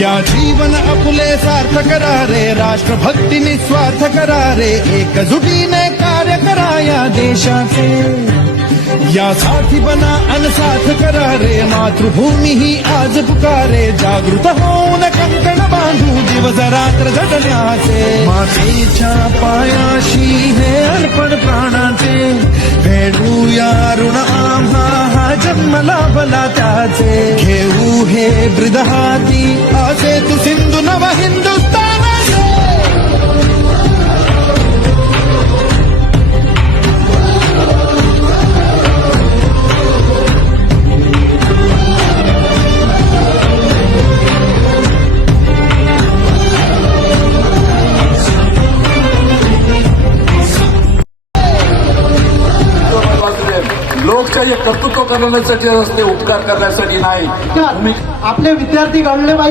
या जीवन आपुले सार्थ करा रे, राष्ट्रभक्ती निस्वार्थ करा रे, एकजुटीने कार्य करा या देशाचे, यासाठी बना अनसाथ करा रे, मातृभूमी ही आज पुकारे, जागृत होऊन कंकण बांधू दिवस रात्र झटण्याचे, मातेच्या पायाशी हे अर्पण प्राणाचे, फेडूया ऋण आम्हा हा जन्म लाभला त्याचे, घेऊ हे ब्रिद हाती असे तू सिंधू नव हिंदुस्तान. लोकशाही कर्तृत्व करण्यासाठी असते, उपकार करण्यासाठी नाही. आपले विद्यार्थी घडले पाहिजे.